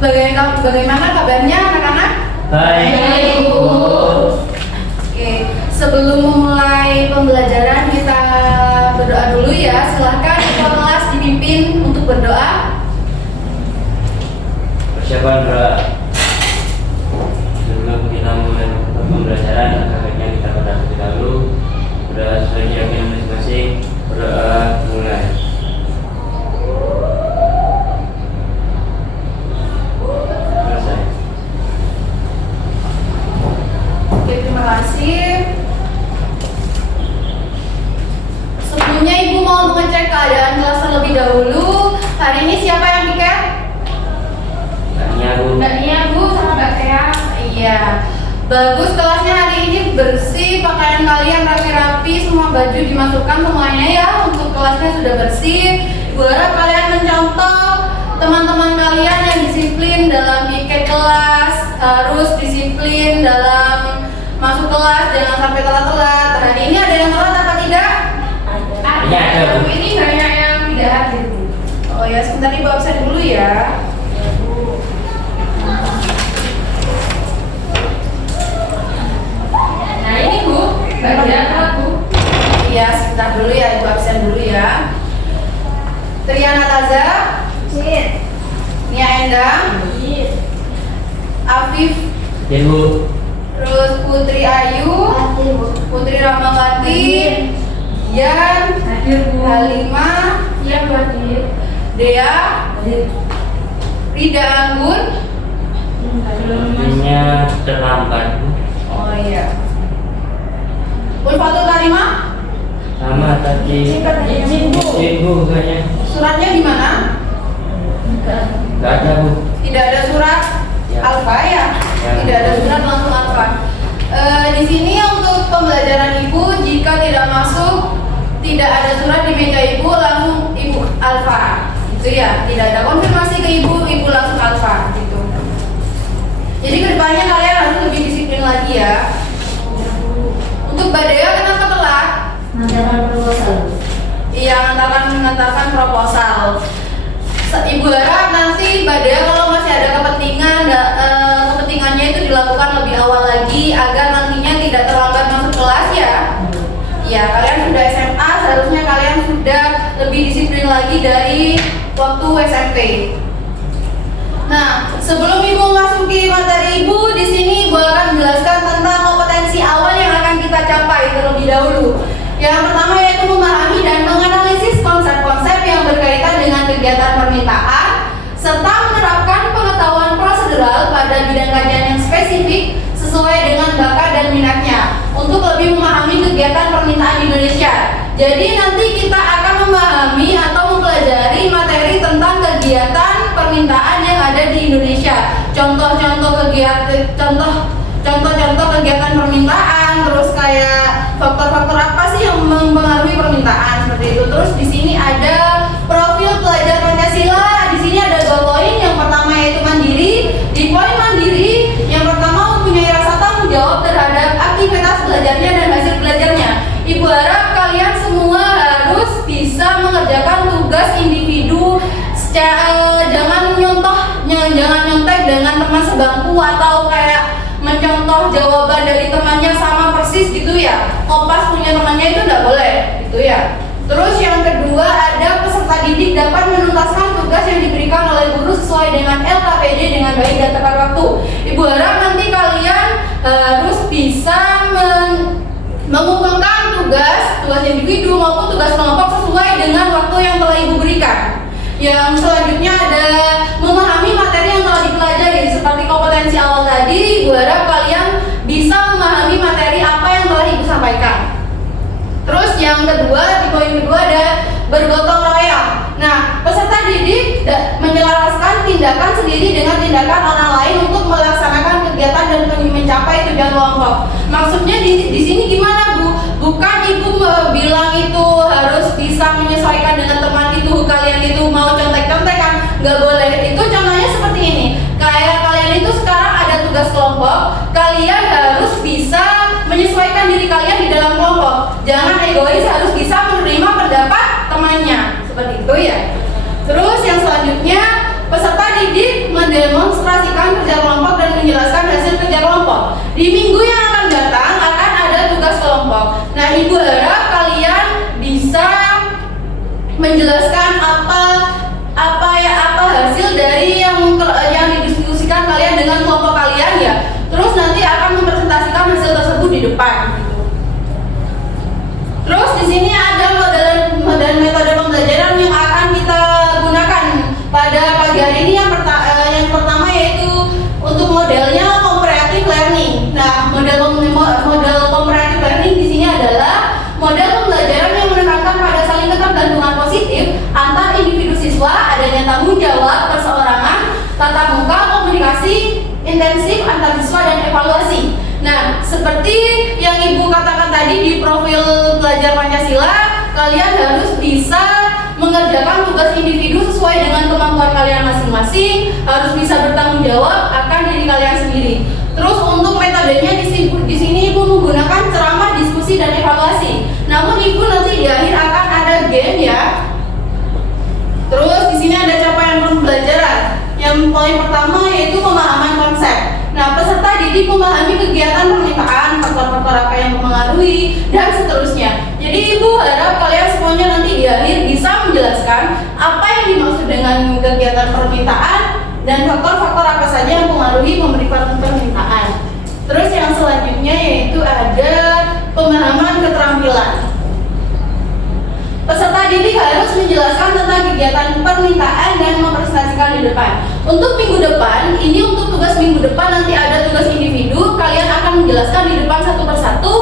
Bagaimana kabarnya anak-anak? Baik, Bu. Oke, sebelum memulai pembelajaran kita berdoa dulu ya. Silahkan ketua kelas dipimpin untuk berdoa. Persiapan doa. Sebelum kita mulai pembelajaran, sebaiknya kita berdoa terlebih dahulu. Berdoa sesuai keyakinan masing-masing. Berdoa mulai. Selesai. Oke, terima kasih. Sebelumnya Ibu mau mengecek keadaan kelas terlebih dahulu. Hari ini siapa yang piket? Mbak Nia, Bu, sama Mbak Tia. Iya. Bagus, kelasnya hari ini bersih, pakaian kalian rapi-rapi, semua baju dimasukkan semuanya ya. Untuk kelasnya sudah bersih. Ibu harap kalian mencontoh teman-teman kalian yang disiplin dalam piket kelas, harus disiplin dalam masuk kelas, jangan sampai telat-telat. Hari ini ada yang telat apa tidak? Ada, Bu. Ini banyak yang tidak hadir. Oh ya, sebentar Ibu absen dulu ya. Nah ini Bu, bagian apa Bu? Iya, sebentar dulu ya, Ibu absen dulu ya. Triana Taza, Nia Endang, Afif, Ya, Bu. terus Putri Ayu, Putri Ramawati, Dian, Halimah, Dea, Rida Anggun. Ini terlambat, Bu. Oh iya. Ulfatul Karimah, Sama tadi. Izin, Bu, kayaknya. suratnya di mana? Nggak ada, Bu. Tidak ada surat Ya. alfa ya? Ya. Tidak ada surat langsung alfa. Di sini untuk pembelajaran Ibu, jika tidak masuk, tidak ada surat di meja Ibu, langsung Ibu alfa. Gitu ya. Tidak ada konfirmasi ke Ibu, Ibu langsung alfa gitu. Jadi kedepannya kalian harus lebih disiplin lagi ya. Untuk Mbak Dea kenapa telat? Iya, mengantarkan proposal. Ibu harap nanti Mbak Dea kalau masih ada kepentingannya itu dilakukan lebih awal lagi agar nantinya tidak terlambat masuk kelas ya. Ya, kalian sudah SMA, seharusnya kalian sudah lebih disiplin lagi dari waktu SMP. Nah, sebelum Ibu memasuki materi Ibu, di sini Ibu akan menjelaskan tentang kompetensi awal yang akan kita capai terlebih dahulu. Yang pertama yaitu memahami dan menganalisis konsep-konsep yang berkaitan dengan kegiatan permintaan, serta menerapkan pengetahuan prosedural pada bidang kajian yang spesifik sesuai dengan bakat dan minatnya untuk lebih memahami kegiatan permintaan di Indonesia. Jadi nanti kita akan memahami atau mempelajari materi tentang kegiatan permintaan yang ada di Indonesia. Contoh-contoh kegiatan permintaan, terus kayak faktor-faktor apa sih yang mempengaruhi permintaan seperti itu. Terus di sini ada profil pelajar Pancasila. Di sini ada 2 poin. Yang pertama yaitu mandiri. Di poin mandiri, yang pertama mempunyai rasa tanggung jawab terhadap aktivitas belajarnya dan hasil belajarnya. Ibu harap kalian semua harus bisa mengerjakan tugas individu. Jangan nyontek dengan teman sebangku atau kayak mencontoh jawaban dari temannya sama persis gitu ya. Kompas punya temannya itu nggak boleh gitu ya. Terus yang kedua ada peserta didik dapat menuntaskan tugas yang diberikan oleh guru sesuai dengan LKPD dengan baik dan tepat waktu. Ibu harap nanti kalian harus bisa mengumpulkan tugas individu maupun tugas kelompok sesuai dengan waktu yang telah Ibu berikan. Yang selanjutnya ada memahami materi yang telah dipelajari seperti kompetensi awal tadi. Ibu harap kalian bisa memahami materi apa yang telah Ibu sampaikan. Terus yang kedua, di poin kedua ada bergotong royong. Nah, peserta didik menyelaraskan tindakan sendiri dengan tindakan orang lain untuk melaksanakan kegiatan dan mencapai tujuan kelompok. Maksudnya di sini gimana Bu? Bukan Ibu bilang itu harus bisa menyesuaikan dengan teman itu, kalian itu mau contek-contekan, nggak boleh. Itu contohnya seperti ini. Kayak kalian itu sekarang ada tugas kelompok, kalian harus bisa menyesuaikan diri kalian di dalam kelompok. Jangan egois, harus bisa menerima pendapat temannya. Seperti itu ya. Terus yang selanjutnya, peserta didik mendemonstrasikan kerja kelompok dan menjelaskan hasil kerja kelompok. Di minggu yang akan datang akan ada tugas kelompok. Nah, Ibu harap kalian bisa menjelaskan apa hasil dari yang didiskusikan kalian dengan kelompok kalian ya. Terus nanti akan mempresentasikan hasil tersebut di depan gitu. Terus di sini ada model metode pembelajaran yang akan kita gunakan pada pagi hari ini. Yang pertama yaitu untuk modelnya comparative learning. Nah, model comparative learning di sini adalah model pembelajaran yang menekankan pada saling ketergantungan positif antar individu siswa, adanya tanggung jawab perseorangan, tatap muka, komunikasi intensif antar siswa dan evaluasi. Nah, seperti yang Ibu katakan tadi di profil belajar Pancasila, kalian harus bisa mengerjakan tugas individu sesuai dengan kemampuan kalian masing-masing, harus bisa bertanggung jawab akan diri kalian sendiri. Terus untuk metodenya di sini Ibu menggunakan ceramah, diskusi dan evaluasi. Namun Ibu nanti di akhir akan ada game ya. Terus di sini ada capaian pembelajaran. Yang poin pertama yaitu pemahaman konsep. Nah, peserta didik memahami kegiatan permintaan, faktor-faktor apa yang mempengaruhi, dan seterusnya. Jadi Ibu harap kalian semuanya nanti di akhir bisa menjelaskan apa yang dimaksud dengan kegiatan permintaan dan faktor-faktor apa saja yang mempengaruhi pemberian permintaan. Terus yang selanjutnya yaitu ada pemahaman keterampilan. Peserta didik harus menjelaskan tentang kegiatan permintaan dan mempresentasikan di depan. Untuk minggu depan, ini untuk tugas minggu depan nanti ada tugas individu. Kalian akan menjelaskan di depan satu persatu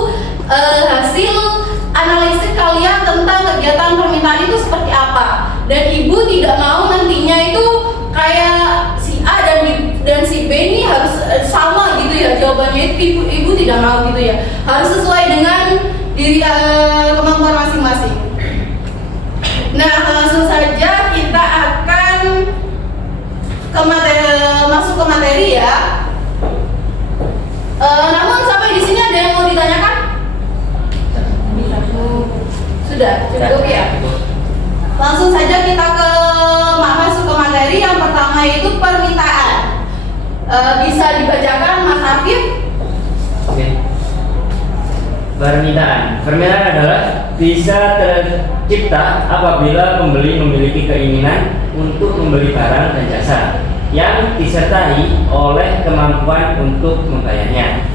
hasil analisis kalian tentang kegiatan permintaan itu seperti apa. Dan Ibu tidak mau nantinya itu kayak si A dan si B ini harus sama gitu ya jawabannya. Ibu tidak mau gitu ya. Harus sesuai dengan diri kemampuan masing-masing. Nah, langsung saja kita akan masuk ke materi ya. Namun sampai di sini ada yang mau ditanyakan? Sudah cukup ya. Langsung saja kita masuk ke materi. Yang pertama itu permintaan. Bisa dibacakan Mas Afif? Oke. Permintaan adalah bisa tercipta apabila pembeli memiliki keinginan untuk membeli barang dan jasa yang disertai oleh kemampuan untuk membayarnya.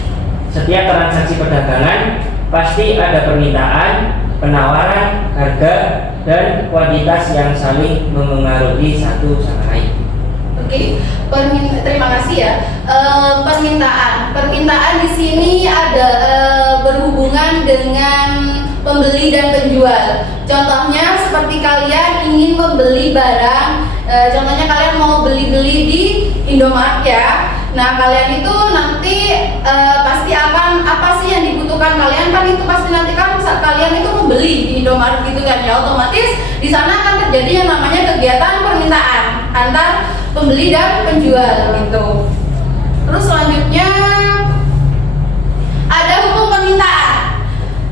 Setiap transaksi perdagangan pasti ada permintaan, penawaran, harga, dan kuantitas yang saling memengaruhi satu sama lain. Oke, terima kasih ya. Permintaan di sini ada berhubungan dengan pembeli dan penjual. Contohnya seperti kalian ingin membeli barang, contohnya kalian mau beli di Indomaret ya. Nah, kalian itu nanti pasti akan apa sih yang dibutuhkan kalian, kan itu pasti nanti kan kalian itu membeli di Indomaret gitu kan ya. Otomatis di sana akan terjadi yang namanya kegiatan permintaan antar pembeli dan penjual gitu. Terus selanjutnya ada hukum permintaan.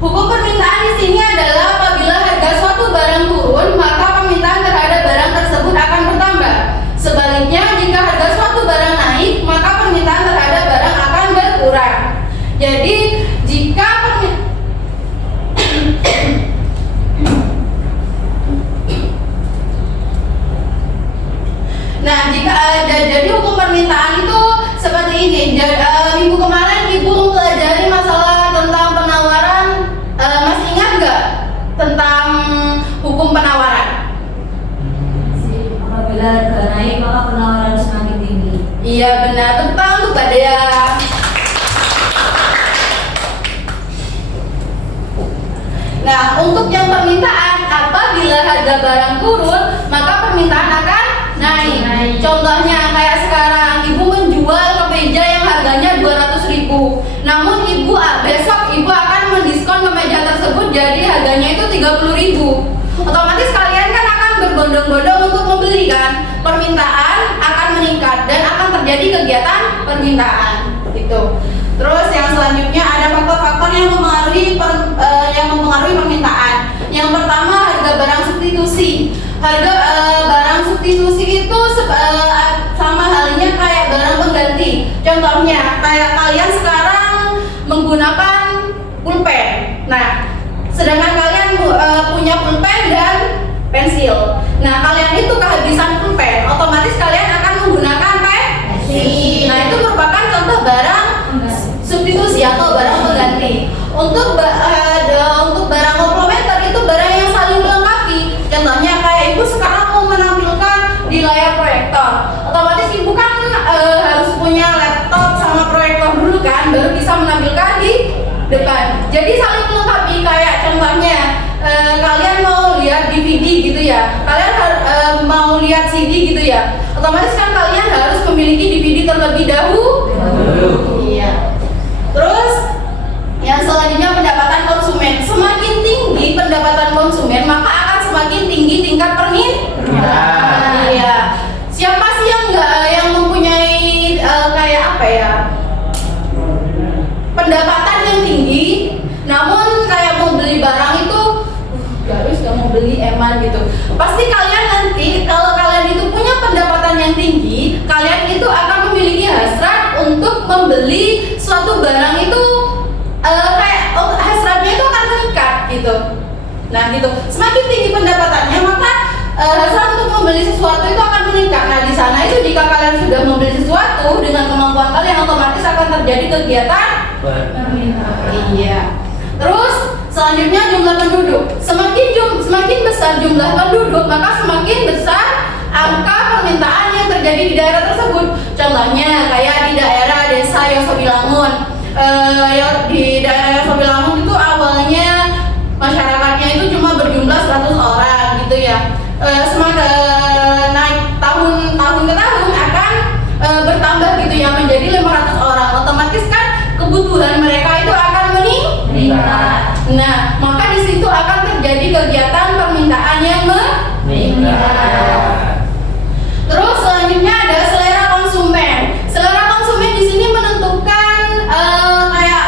Hukum permintaan di sini adalah apabila harga suatu barang turun, maka permintaan terhadap barang tersebut akan bertambah. Sebaliknya, jika harga suatu barang naik, maka permintaan terhadap barang akan berkurang. Jadi, jika jadi hukum permintaan itu seperti ini. Minggu kemarin Ibu mempelajari masalah tentang penawaran. Masih ingat nggak tentang hukum penawaran? Apabila harga naik maka penawaran semakin tinggi. Iya benar, tentang tuh Mbak Dea. Nah, untuk yang permintaan, apabila harga barang turun, maka permintaan akan naik. Contohnya kayak sekarang Ibu menjual kemeja yang harganya 200.000. Namun besok Ibu akan mendiskon kemeja tersebut jadi harganya itu 30.000. Otomatis kalian kan akan berbondong-bondong untuk membeli kan. Permintaan akan meningkat dan akan terjadi kegiatan permintaan gitu. Terus yang selanjutnya ada faktor-faktor yang mempengaruhi permintaan. Yang pertama harga barang substitusi. Harga barang substitusi itu sama halnya contohnya kayak kalian sekarang menggunakan pulpen. Nah, sedangkan kalian punya pulpen dan pensil. Nah, kalian itu kehabisan pulpen, otomatis kalian akan menggunakan pensil. Nah, itu merupakan contoh barang substitusi atau barang pengganti. Untuk barang komplementer itu barang yang saling melengkapi. Contohnya kayak ibu sekarang mau menampilkan di layar proyektor, otomatis ibu kan harus punya laptop sama proyektor dulu kan, baru bisa menampilkan di depan. Jadi saling melengkapi. Kayak contohnya kalian mau lihat DVD gitu ya, kalian mau lihat CD gitu ya, otomatis kan kalian harus memiliki DVD terlebih dahulu. Iya. Terus yang selanjutnya pendapatan konsumen. Semakin tinggi pendapatan konsumen, maka akan semakin tinggi tingkat permintaan. Iya. Siapa sih yang mempunyai kayak apa ya? Pendapatan yang tinggi, namun kayak mau beli barang itu gak mau beli eman gitu. Pasti kalian nanti kalau kalian itu punya pendapatan yang tinggi, kalian itu akan memiliki hasrat untuk membeli suatu barang itu hasratnya itu akan meningkat gitu. Nah gitu, semakin tinggi pendapatannya maka hasrat untuk membeli sesuatu itu akan meningkat. Nah di sana itu jika kalian sudah membeli sesuatu dengan kemampuan kalian, otomatis akan terjadi kegiatan permintaan. Iya. Terus selanjutnya jumlah penduduk. Semakin besar jumlah penduduk, maka semakin besar angka permintaan yang terjadi di daerah tersebut. Contohnya kayak di daerah desa Yosobilangun. Di daerah Yosobilangun itu awalnya masyarakatnya itu cuma berjumlah 100 orang gitu ya. Semakin naik tahun ke tahun akan bertambah gitu ya menjadi 500 orang. Otomatis kan kebutuhan mereka itu akan meningkat. Nah, maka di situ akan terjadi kegiatan permintaan yang meningkat. Terus selanjutnya ada selera konsumen. Selera konsumen di sini menentukan kayak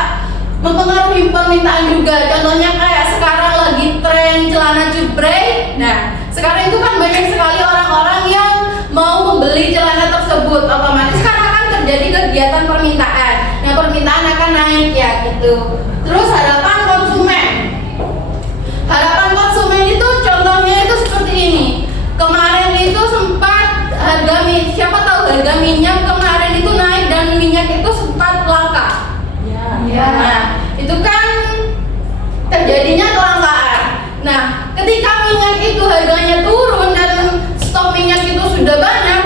mempengaruhi permintaan juga. Contohnya kayak sekarang lagi tren celana cutbray. Nah, sekarang itu kan banyak sekali orang-orang yang mau membeli celana tersebut. Otomatis kan akan terjadi kegiatan permintaan. Nah, permintaan akan naik ya gitu. Terus harapan konsumen. Harapan konsumen itu contohnya itu seperti ini. Kemarin itu sempat harga minyak, siapa tahu harga minyak kemarin itu naik dan minyak itu sempat langka. Ya. Nah, itu kan terjadinya kelangkaan. Nah, ketika minyak itu harganya turun dan stok minyak itu sudah banyak,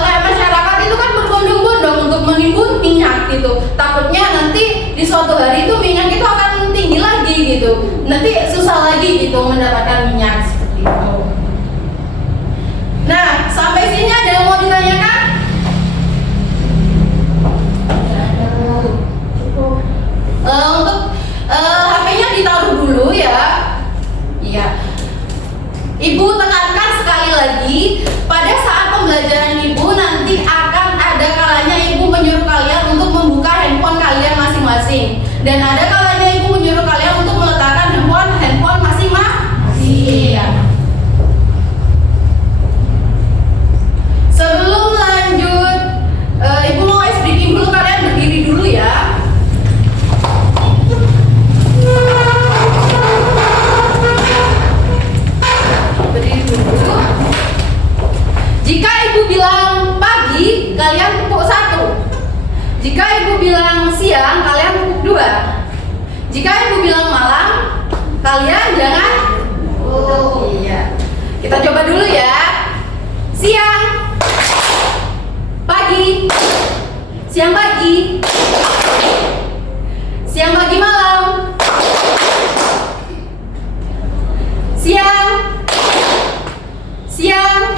kayak masyarakat itu kan berbondong-bondong untuk menimbun minyak gitu. Takutnya nanti di suatu hari itu minyak itu akan tinggi lagi gitu. Nanti susah lagi gitu mendapatkan minyak seperti itu. Nah, sampai sini ada yang mau ditanyakan? Untuk HP-nya ditaruh dulu ya. Iya. Ibu tekankan sekali lagi, pada saat pembelajaran ibu nanti akan ada kalanya ibu menyuruh kalian untuk membuka handphone kalian masing-masing, dan ada kalanya ibu menyuruh kalian untuk meletakkan handphone masing-masing. Sebelum lanjut, ibu mau ice breaking dulu, kalian berdiri dulu ya. Berdiri dulu. Jika ibu bilang pagi, kalian tepuk 1. Jika ibu bilang siang, kalian tepuk 2. Jika ibu bilang malam, kalian jangan iya. Kita coba dulu ya. Siang, pagi, siang pagi, siang pagi malam, siang, siang,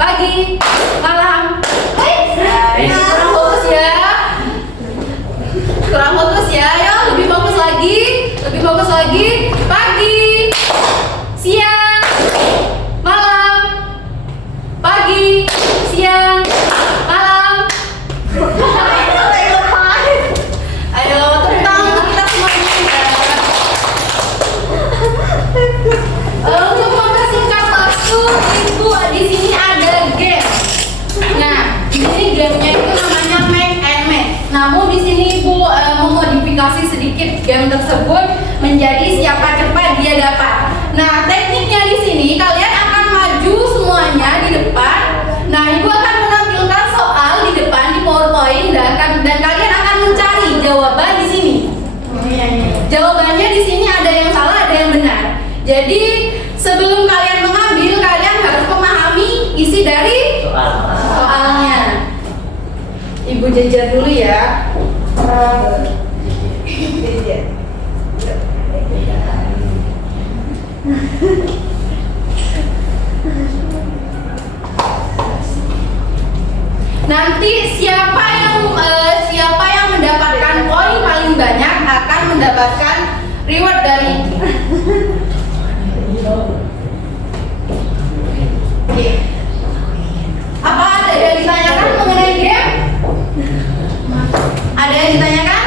pagi, malam. Kurang fokus ya. Kurang fokus ya. Ayo lebih fokus lagi. Lebih fokus lagi. Pagi, siang, malam, pagi, siang, malam. Ayo tepuk tangan untuk kita semuanya. Untuk mempersingkat waktu, ibu di sini ada game. Nah, di sini gamenya itu namanya Make modifikasi sedikit game tersebut menjadi siapa cepat dia dapat. Nah, tekniknya di sini kalian akan maju semuanya di depan. Nah, ibu akan menampilkan soal di depan di PowerPoint dan kalian akan mencari jawaban di sini. Jawabannya di sini ada yang salah, ada yang benar. Jadi sebelum kalian mengambil, kalian harus memahami isi dari soalnya. Ibu jajar dulu ya. Nanti siapa yang mendapatkan poin paling banyak akan mendapatkan reward dari Oke. Apa ada yang ditanyakan mengenai game? Ada yang ditanyakan?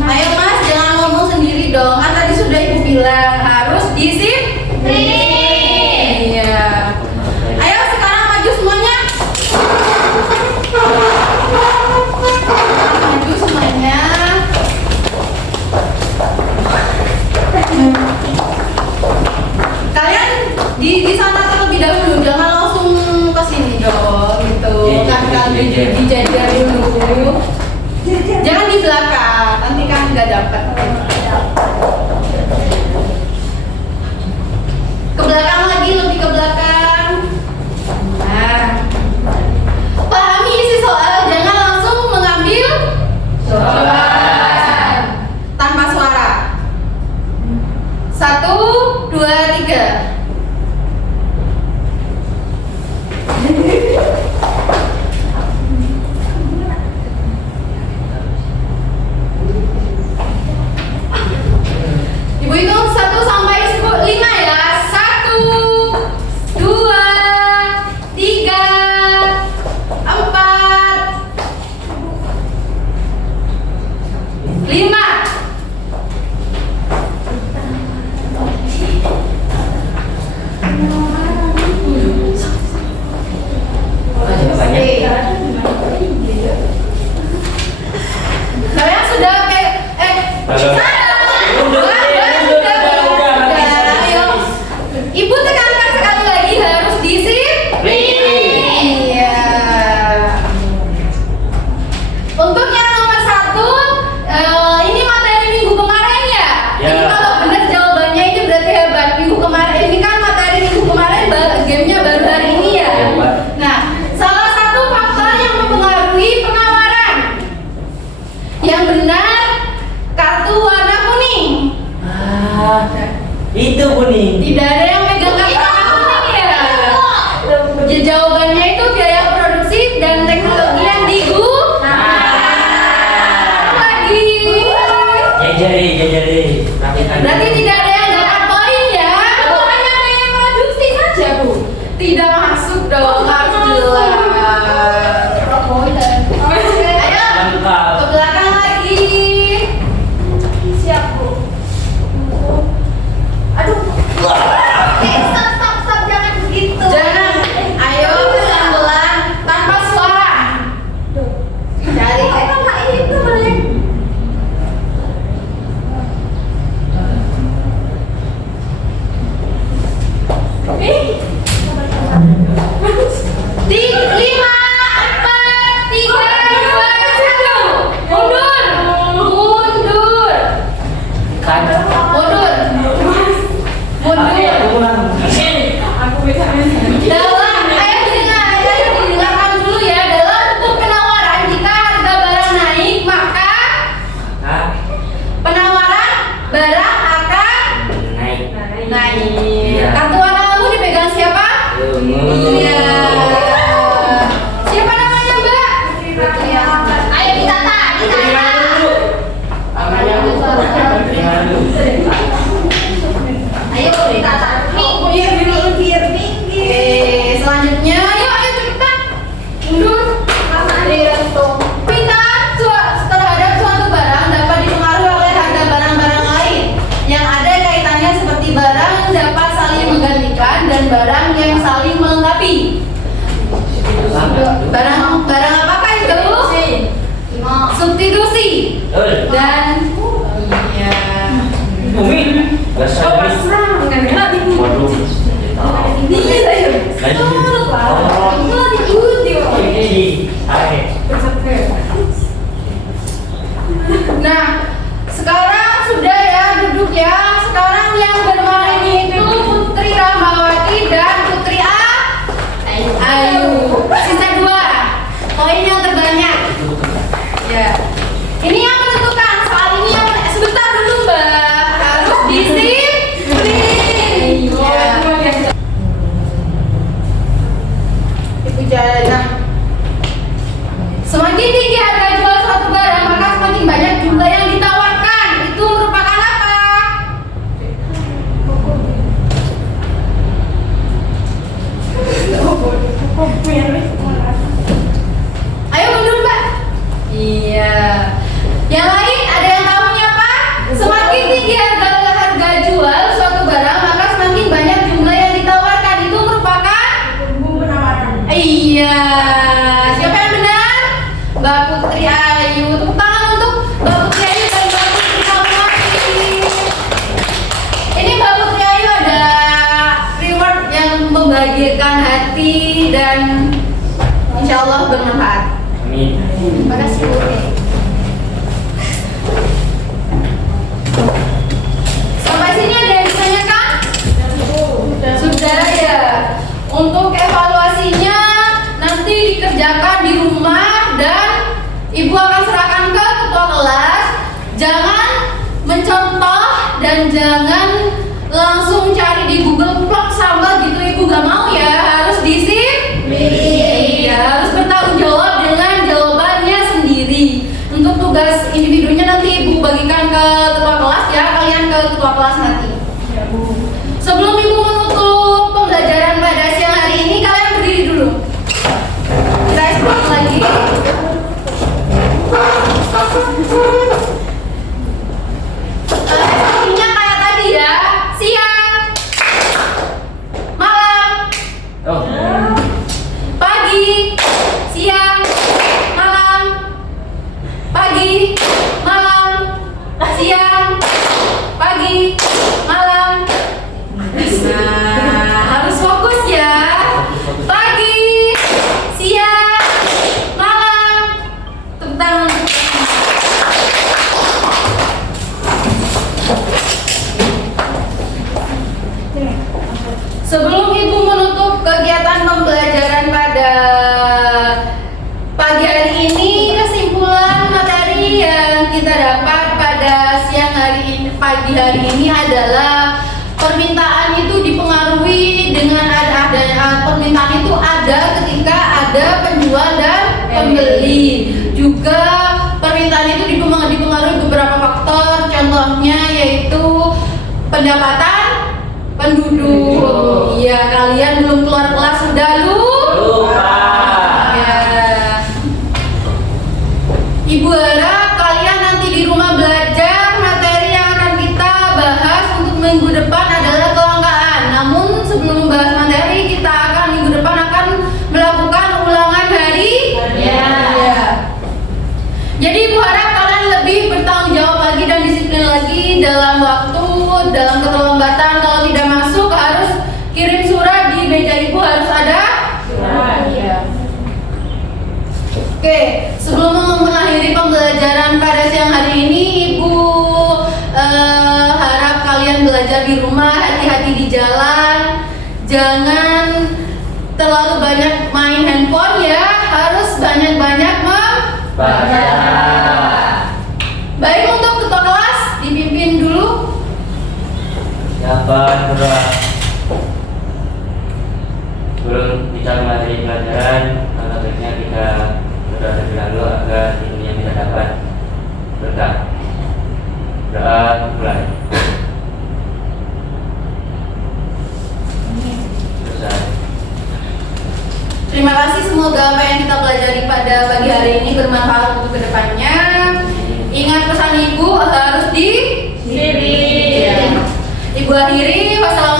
Ayo Mas, jangan ngomong sendiri dong. Kan tadi sudah Ibu bilang harus disiplin. Iya. Ayo sekarang maju semuanya. Maju semuanya. Kalian di sana terlebih dahulu, jangan langsung ke sini dong, gitu. Kan kalian dijajar dulu. Jangan di belakang, nanti kan nggak dapat. Ke belakang lagi, lebih ke belakang. Nah, pahami isi soal, jangan langsung mengambil jawaban tanpa suara. 1, 2, 3. Putri Ayu. Tepuk tangan untuk Mbak Putri Ayu dan Mbak Putri Kamari. Ini Mbak Putri Ayu ada reward yang membahagiakan hati dan insya Allah bermanfaat. Amin. Terima kasih Bu. Sampai sini ada yang ditanyakan? Sudah ya. Untuk evaluasinya nanti dikerjakan di rumah dan Ibu akan serahkan ke ketua kelas. Jangan mencontoh dan jangan langsung cari di Google plak sama gitu. Ibu gak mau ya, harus disiplin. Ya, harus bertanggung jawab dengan jawabannya sendiri. Untuk tugas individunya nanti Ibu bagikan ke ketua kelas ya, kalian ke ketua kelas nanti. Sebelum Ibu menutup pembelajaran pada siang hari ini, kalian berdiri dulu. Kita explore lagi. Intinya kayak tadi ya, siang, malam, Oh. pagi, siang, malam, pagi, malam, siang, pagi, malam. Nah, harus fokus ya. Pagi, siang, malam. Tepuk tangan. Sebelum Ibu menutup kegiatan pembelajaran pada pagi hari ini, kesimpulan materi yang kita dapat pada siang hari ini, pagi hari ini adalah permintaan itu dipengaruhi dengan adanya permintaan itu ada ketika ada penjual dan pembeli. Juga permintaan itu dipengaruhi beberapa faktor, contohnya yaitu pendapatan penduduk. Iya, kalian belum keluar kelas sudah Lupa. Ya. Ibu harap kalian nanti di rumah belajar materi yang akan kita bahas untuk minggu depan adalah kelangkaan. Namun sebelum membahas materi, kita akan minggu depan akan melakukan ulangan hari. Ya. Jadi Ibu harap kalian lebih bertanggung jawab lagi dan disiplin lagi dalam waktu, dalam keterlambatan. Kalau tidak masuk harus kirim surat di meja Ibu, harus ada surat. Iya. Oke, sebelum mengakhiri pembelajaran pada siang hari ini, Ibu harap kalian belajar di rumah, hati-hati di jalan, jangan terlalu banyak main handphone ya, harus banyak-banyak membaca. Baik, untuk ketua kelas dipimpin dulu. Siapa berdoa? Sebelum bicara materi pelajaran, alangkah baiknya kita berdoa terlebih dahulu agar ilmu yang kita dapat berkah. Doa mulai. Selesai. Terima kasih, semoga apa yang kita pelajari pada pagi hari ini bermanfaat untuk kedepannya. Ingat pesan Ibu harus di sini. Ibu akhiri, wassalamualaikum.